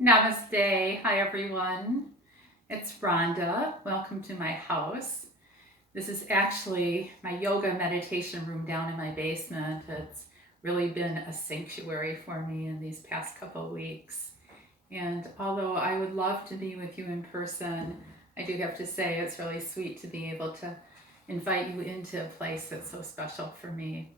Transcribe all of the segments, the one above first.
Namaste. Hi, everyone. It's Rhonda. Welcome to my house. This is actually my yoga meditation room down in my basement. It's really been a sanctuary for me in these past couple of weeks. And although I would love to be with you in person, I do have to say it's really sweet to be able to invite you into a place that's so special for me.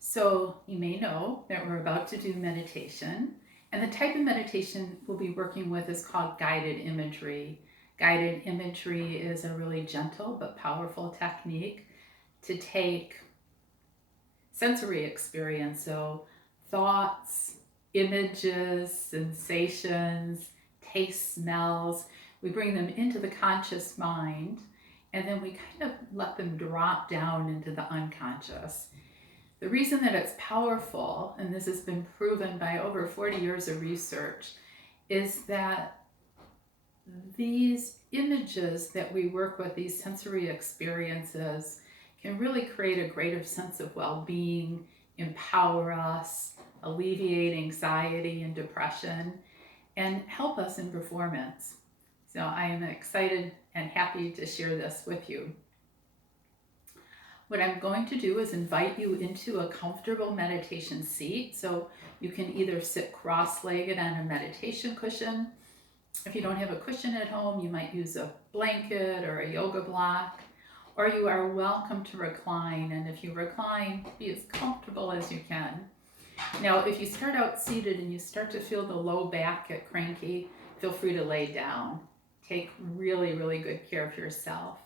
So, you may know that we're about to do meditation, and the type of meditation we'll be working with is called guided imagery. Guided imagery is a really gentle but powerful technique to take sensory experience, so thoughts, images, sensations, taste, smells, we bring them into the conscious mind, and then we kind of let them drop down into the unconscious. The reason that it's powerful, and this has been proven by over 40 years of research, is that these images that we work with, these sensory experiences, can really create a greater sense of well-being, empower us, alleviate anxiety and depression, and help us in performance. So I am excited and happy to share this with you. What I'm going to do is invite you into a comfortable meditation seat. So you can either sit cross-legged on a meditation cushion. If you don't have a cushion at home, you might use a blanket or a yoga block, or you are welcome to recline. And if you recline, be as comfortable as you can. Now, if you start out seated and you start to feel the low back get cranky, feel free to lay down. Take really, really good care of yourself.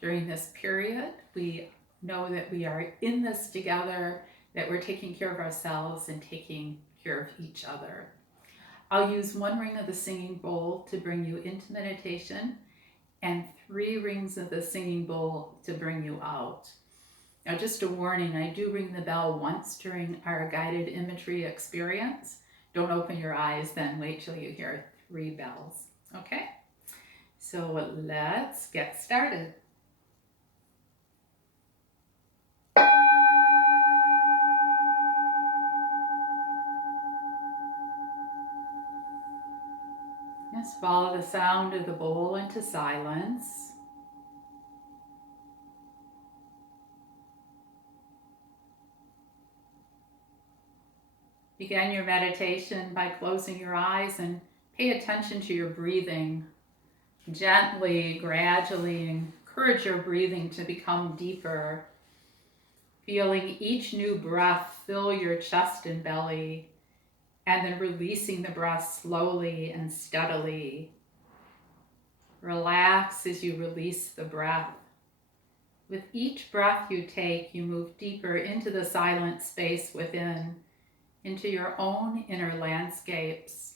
During this period, we know that we are in this together, that we're taking care of ourselves and taking care of each other. I'll use one ring of the singing bowl to bring you into meditation and 3 rings of the singing bowl to bring you out. Now, just a warning, I do ring the bell once during our guided imagery experience. Don't open your eyes then, wait till you hear 3 bells, okay? So let's get started. Just follow the sound of the bowl into silence. Begin your meditation by closing your eyes and pay attention to your breathing. Gently, gradually encourage your breathing to become deeper. Feeling each new breath fill your chest and belly, and then releasing the breath slowly and steadily. Relax as you release the breath. With each breath you take, you move deeper into the silent space within, into your own inner landscapes.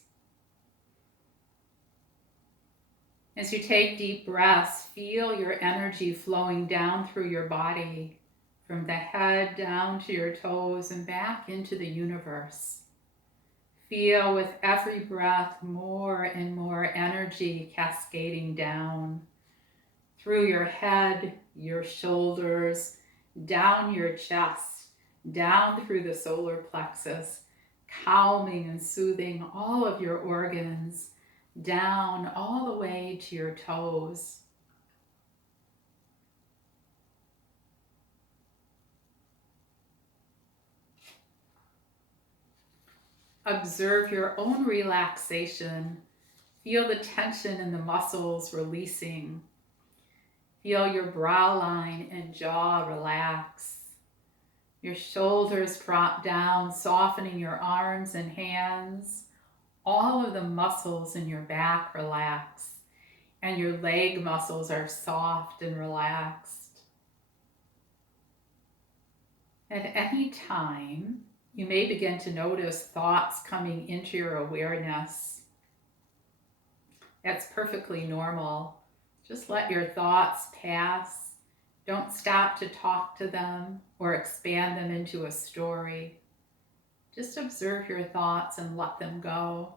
As you take deep breaths, feel your energy flowing down through your body, from the head down to your toes and back into the universe. Feel with every breath more and more energy cascading down through your head, your shoulders, down your chest, down through the solar plexus, calming and soothing all of your organs, down all the way to your toes. Observe your own relaxation. Feel the tension in the muscles releasing. Feel your brow line and jaw relax. Your shoulders drop down, softening your arms and hands. All of the muscles in your back relax, and your leg muscles are soft and relaxed. At any time, you may begin to notice thoughts coming into your awareness. That's perfectly normal. Just let your thoughts pass. Don't stop to talk to them or expand them into a story. Just observe your thoughts and let them go.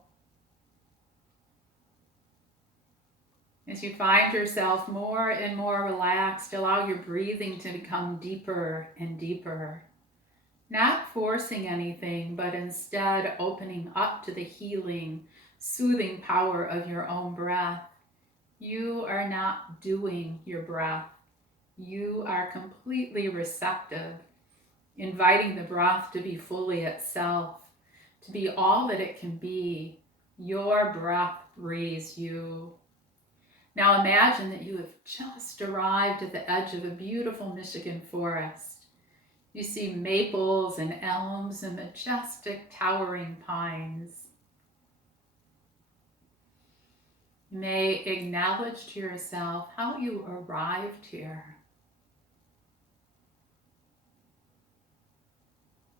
As you find yourself more and more relaxed, allow your breathing to become deeper and deeper. Not forcing anything, but instead opening up to the healing, soothing power of your own breath. You are not doing your breath. You are completely receptive, inviting the breath to be fully itself, to be all that it can be. Your breath breathes you. Now imagine that you have just arrived at the edge of a beautiful Michigan forest. You see maples and elms and majestic towering pines. You may acknowledge to yourself how you arrived here.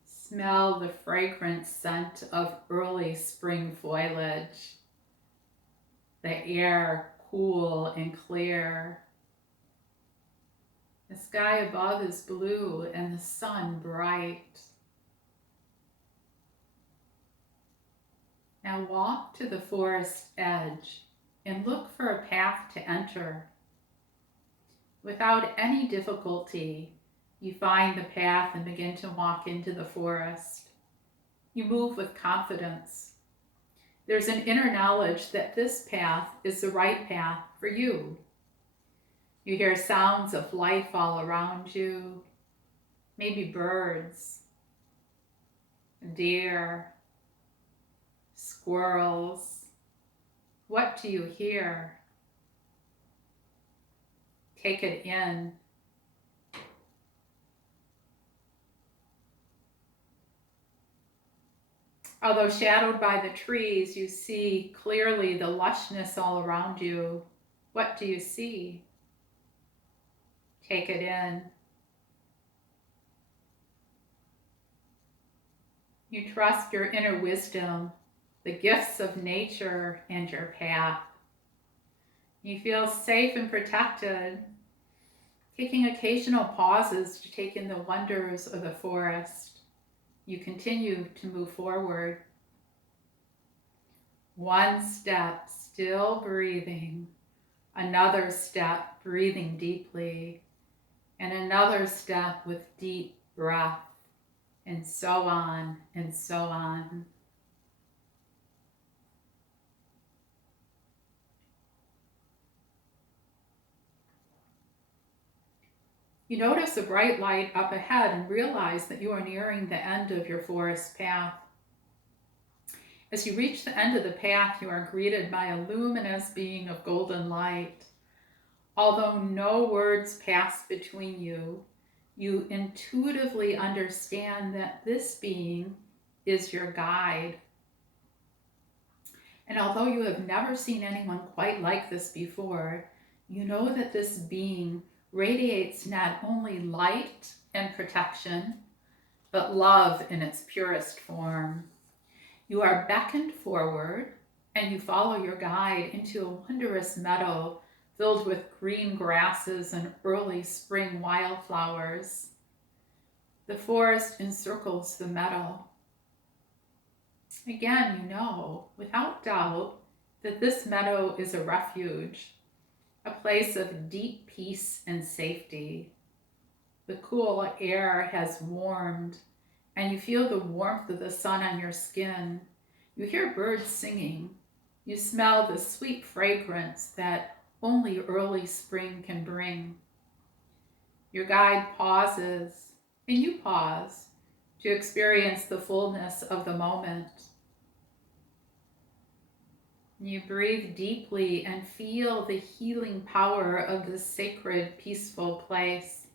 Smell the fragrant scent of early spring foliage. The air cool and clear. The sky above is blue and the sun bright. Now walk to the forest edge and look for a path to enter. Without any difficulty, you find the path and begin to walk into the forest. You move with confidence. There's an inner knowledge that this path is the right path for you. You hear sounds of life all around you, maybe birds, deer, squirrels. What do you hear? Take it in. Although shadowed by the trees, you see clearly the lushness all around you. What do you see? Take it in. You trust your inner wisdom, the gifts of nature, and your path. You feel safe and protected, taking occasional pauses to take in the wonders of the forest. You continue to move forward. One step, still breathing. Another step, breathing deeply. And another step with deep breath. And so on and so on. You notice a bright light up ahead and realize that you are nearing the end of your forest path. As you reach the end of the path, you are greeted by a luminous being of golden light. Although no words pass between you, you intuitively understand that this being is your guide. And although you have never seen anyone quite like this before, you know that this being radiates not only light and protection, but love in its purest form. You are beckoned forward and you follow your guide into a wondrous meadow filled with green grasses and early spring wildflowers. The forest encircles the meadow. Again, you know, without doubt, that this meadow is a refuge, a place of deep peace and safety. The cool air has warmed, and you feel the warmth of the sun on your skin. You hear birds singing. You smell the sweet fragrance that only early spring can bring. Your guide pauses, and you pause to experience the fullness of the moment. You breathe deeply and feel the healing power of this sacred, peaceful place.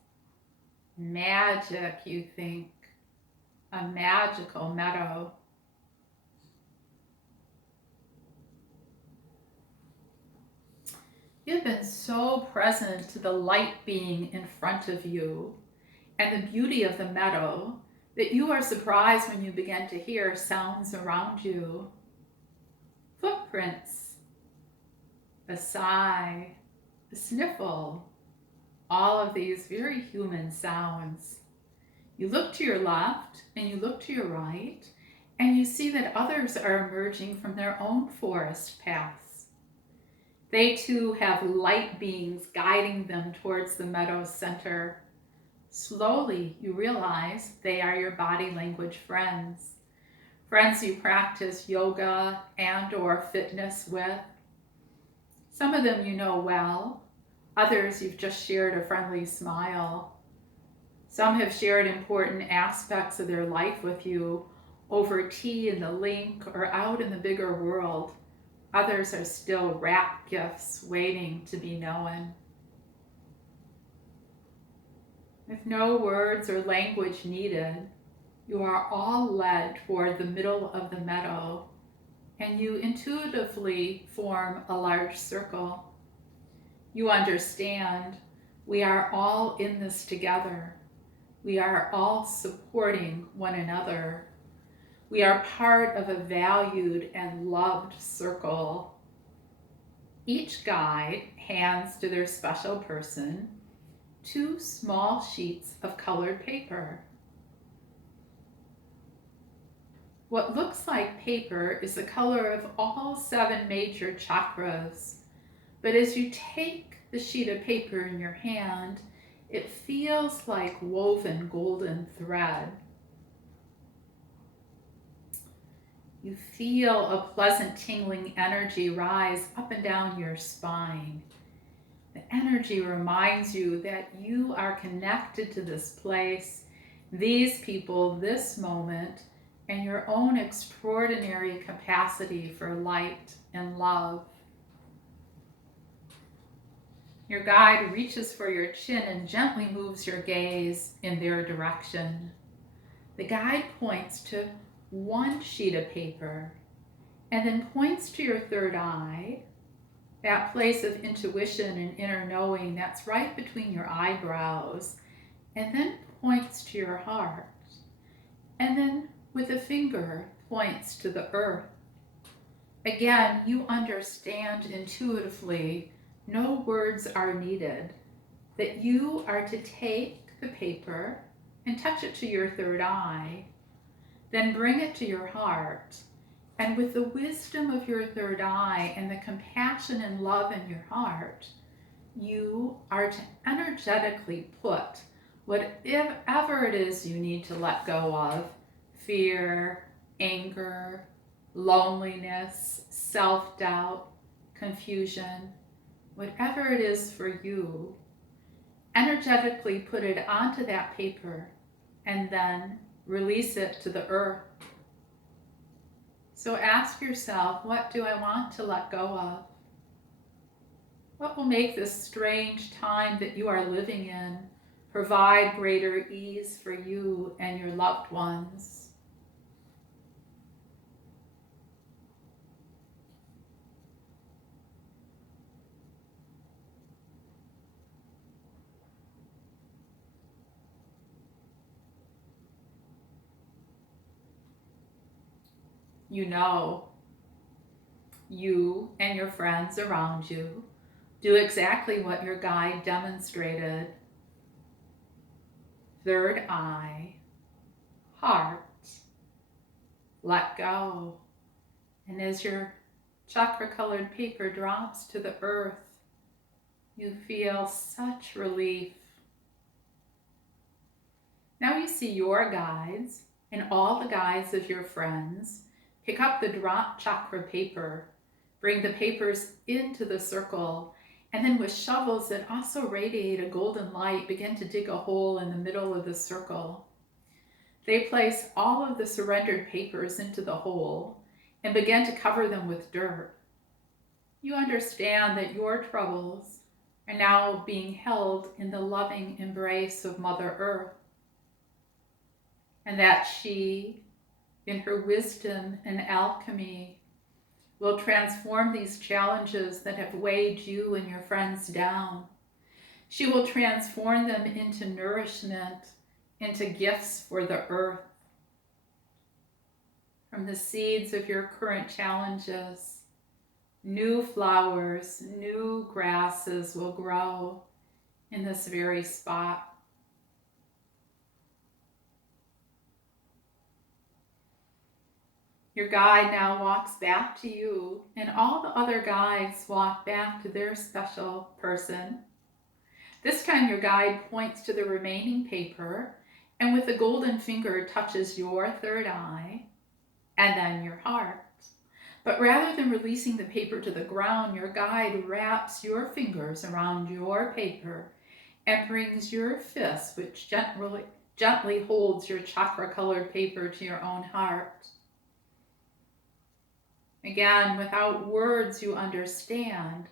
Magic, you think, a magical meadow. You've been so present to the light being in front of you and the beauty of the meadow that you are surprised when you begin to hear sounds around you. Footprints, a sigh, a sniffle, all of these very human sounds. You look to your left and you look to your right, and you see that others are emerging from their own forest paths. They too have light beings guiding them towards the meadow's center. Slowly, you realize they are your body language friends. friends you practice yoga and or fitness with. Some of them you know well, others you've just shared a friendly smile. Some have shared important aspects of their life with you over tea in the link or out in the bigger world. Others are still wrapped gifts waiting to be known. With no words or language needed, you are all led toward the middle of the meadow, and you intuitively form a large circle. You understand we are all in this together. We are all supporting one another. We are part of a valued and loved circle. Each guide hands to their special person 2 small sheets of colored paper. What looks like paper is the color of all 7 major chakras, but as you take the sheet of paper in your hand, it feels like woven golden thread. You feel a pleasant tingling energy rise up and down your spine. The energy reminds you that you are connected to this place, these people, this moment, and your own extraordinary capacity for light and love. Your guide reaches for your chin and gently moves your gaze in their direction. The guide points to 1 sheet of paper and then points to your third eye, that place of intuition and inner knowing that's right between your eyebrows, and then points to your heart, and then with a finger points to the earth. Again, you understand intuitively, no words are needed, that you are to take the paper and touch it to your third eye, then bring it to your heart, and with the wisdom of your third eye and the compassion and love in your heart, you are to energetically put whatever it is you need to let go of, fear, anger, loneliness, self-doubt, confusion, whatever it is for you, energetically put it onto that paper and then release it to the earth. So ask yourself, what do I want to let go of? What will make this strange time that you are living in provide greater ease for you and your loved ones? You know, you and your friends around you do exactly what your guide demonstrated. Third eye, heart, let go. And as your chakra-colored paper drops to the earth, you feel such relief. Now you see your guides and all the guides of your friends pick up the drop chakra paper, bring the papers into the circle, and then with shovels that also radiate a golden light, begin to dig a hole in the middle of the circle. They place all of the surrendered papers into the hole and begin to cover them with dirt. You understand that your troubles are now being held in the loving embrace of Mother Earth, and that she, in her wisdom and alchemy, will transform these challenges that have weighed you and your friends down. She will transform them into nourishment, into gifts for the earth. From the seeds of your current challenges, new flowers, new grasses will grow in this very spot. Your guide now walks back to you, and all the other guides walk back to their special person. This time your guide points to the remaining paper, and with the golden finger touches your third eye, and then your heart. But rather than releasing the paper to the ground, your guide wraps your fingers around your paper and brings your fist, which gently holds your chakra-colored paper, to your own heart. Again, without words, you understand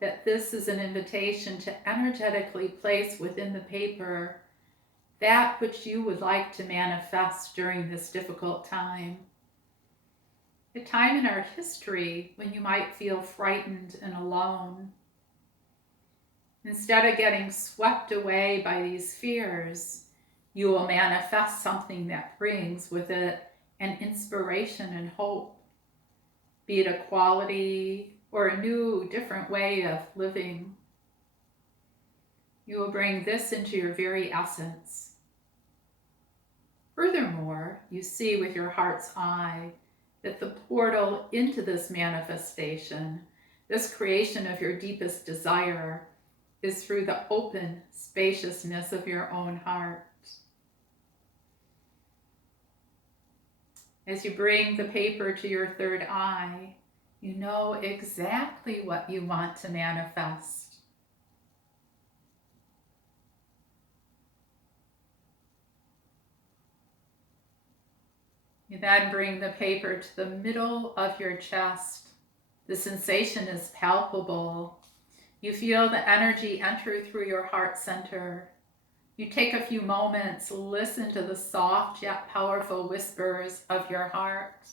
that this is an invitation to energetically place within the paper that which you would like to manifest during this difficult time. A time in our history when you might feel frightened and alone. Instead of getting swept away by these fears, you will manifest something that brings with it an inspiration and hope, be it a quality or a new, different way of living. You will bring this into your very essence. Furthermore, you see with your heart's eye that the portal into this manifestation, this creation of your deepest desire, is through the open spaciousness of your own heart. As you bring the paper to your third eye, you know exactly what you want to manifest. You then bring the paper to the middle of your chest. The sensation is palpable. You feel the energy enter through your heart center. You take a few moments, listen to the soft yet powerful whispers of your heart.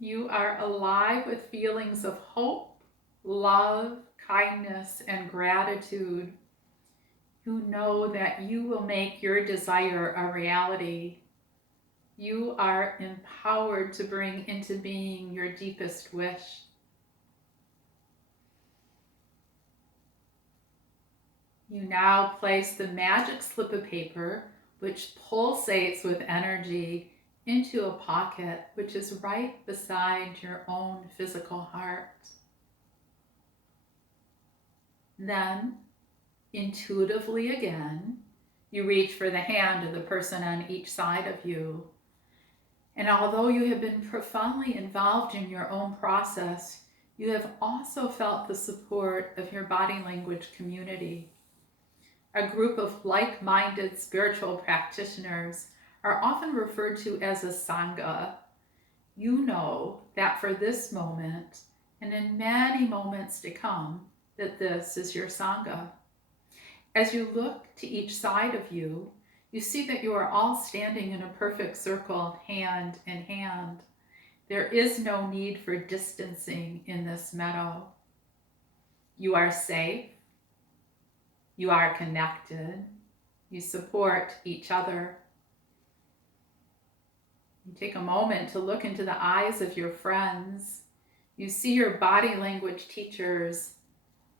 You are alive with feelings of hope, love, kindness, and gratitude. You know that you will make your desire a reality. You are empowered to bring into being your deepest wish. You now place the magic slip of paper, which pulsates with energy, into a pocket which is right beside your own physical heart. Then, intuitively again, you reach for the hand of the person on each side of you. And although you have been profoundly involved in your own process, you have also felt the support of your body language community. A group of like-minded spiritual practitioners are often referred to as a sangha. You know that for this moment, and in many moments to come, that this is your sangha. As you look to each side of you, you see that you are all standing in a perfect circle, hand in hand. There is no need for distancing in this meadow. You are safe. You are connected. You support each other. You take a moment to look into the eyes of your friends. You see your body language teachers,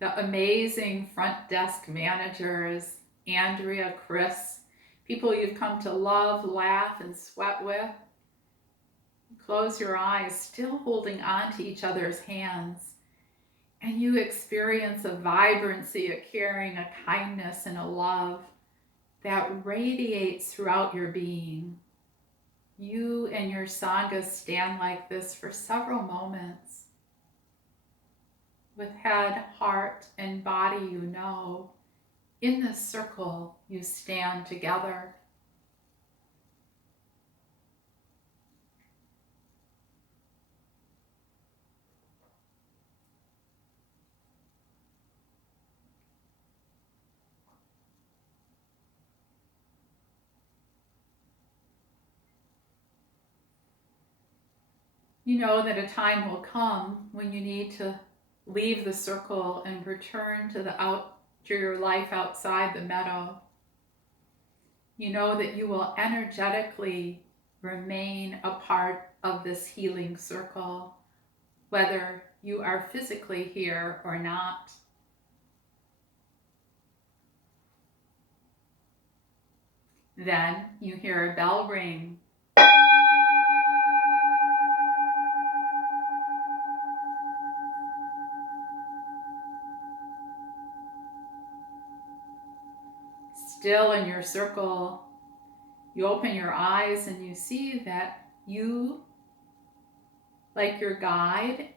the amazing front desk managers, Andrea, Chris, people you've come to love, laugh, and sweat with. Close your eyes, still holding on to each other's hands. And you experience a vibrancy, a caring, a kindness, and a love that radiates throughout your being. You and your sangha stand like this for several moments. With head, heart, and body, you know, in this circle you stand together. You know that a time will come when you need to leave the circle and return to your life outside the meadow. You know that you will energetically remain a part of this healing circle, whether you are physically here or not. Then you hear a bell ring. Still in your circle, You open your eyes and you see that you, like your guide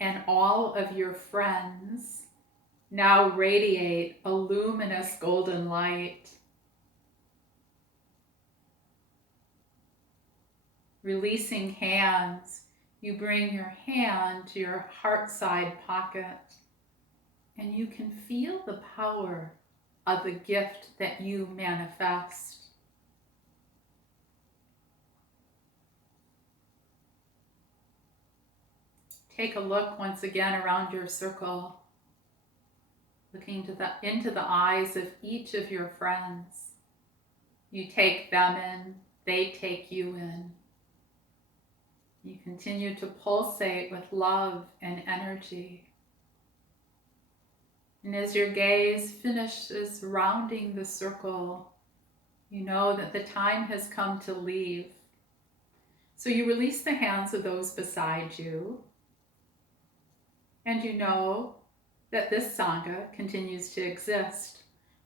and all of your friends, now radiate a luminous golden light. Releasing hands, you bring your hand to your heart side pocket and you can feel the power of the gift that you manifest. Take a look once again around your circle, looking into the eyes of each of your friends. You take them in, they take you in. You continue to pulsate with love and energy. And as your gaze finishes rounding the circle, you know that the time has come to leave. So you release the hands of those beside you, and you know that this Sangha continues to exist,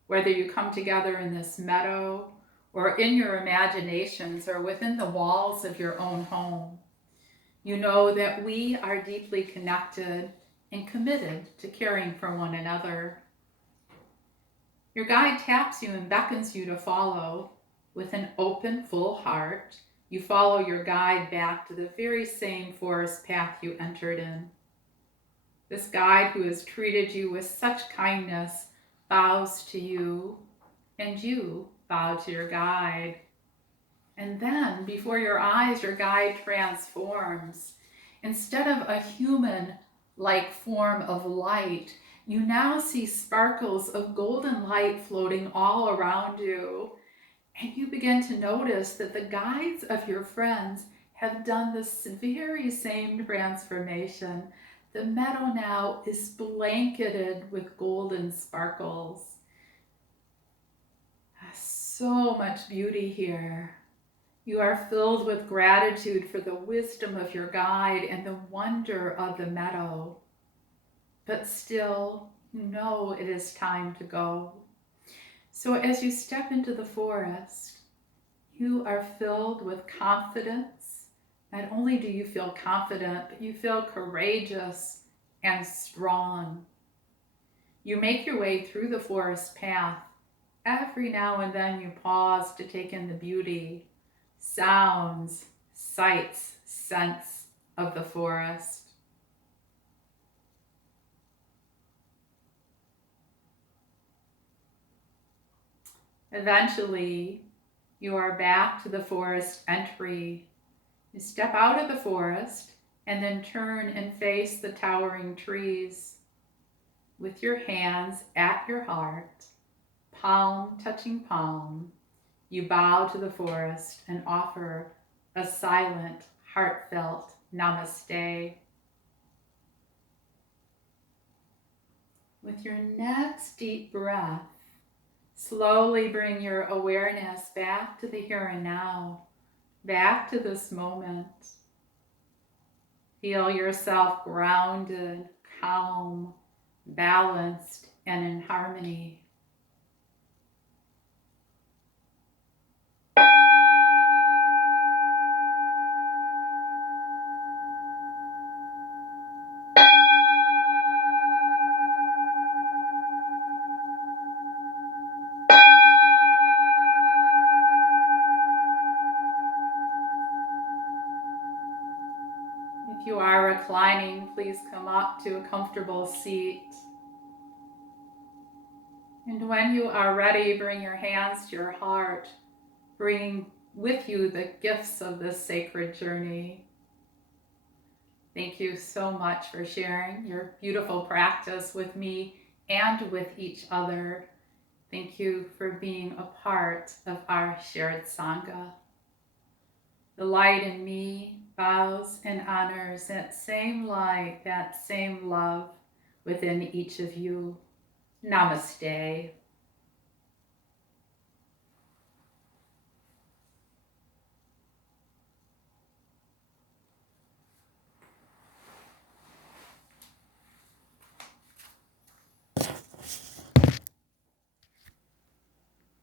whether you come together in this meadow or in your imaginations or within the walls of your own home. You know that we are deeply connected and committed to caring for one another. Your guide taps you and beckons you to follow. With an open, full heart, you follow your guide back to the very same forest path you entered in. This guide who has treated you with such kindness bows to you, and you bow to your guide. And then, before your eyes, your guide transforms. Instead of a human-like form of light, you now see sparkles of golden light floating all around you. And you begin to notice that the guides of your friends have done this very same transformation. The meadow now is blanketed with golden sparkles. So much beauty here. You are filled with gratitude for the wisdom of your guide and the wonder of the meadow. But still, you know it is time to go. So as you step into the forest, you are filled with confidence. Not only do you feel confident, but you feel courageous and strong. You make your way through the forest path. Every now and then you pause to take in the beauty, sounds, sights, scents of the forest. Eventually, you are back to the forest entry. You step out of the forest and then turn and face the towering trees. With your hands at your heart, palm touching palm, you bow to the forest and offer a silent, heartfelt namaste. With your next deep breath, slowly bring your awareness back to the here and now, back to this moment. Feel yourself grounded, calm, balanced, and in harmony. If you are reclining, please come up to a comfortable seat. And when you are ready, bring your hands to your heart, bringing with you the gifts of this sacred journey. Thank you so much for sharing your beautiful practice with me and with each other. Thank you for being a part of our shared Sangha. The light in me bows and honors that same light, that same love within each of you. Namaste.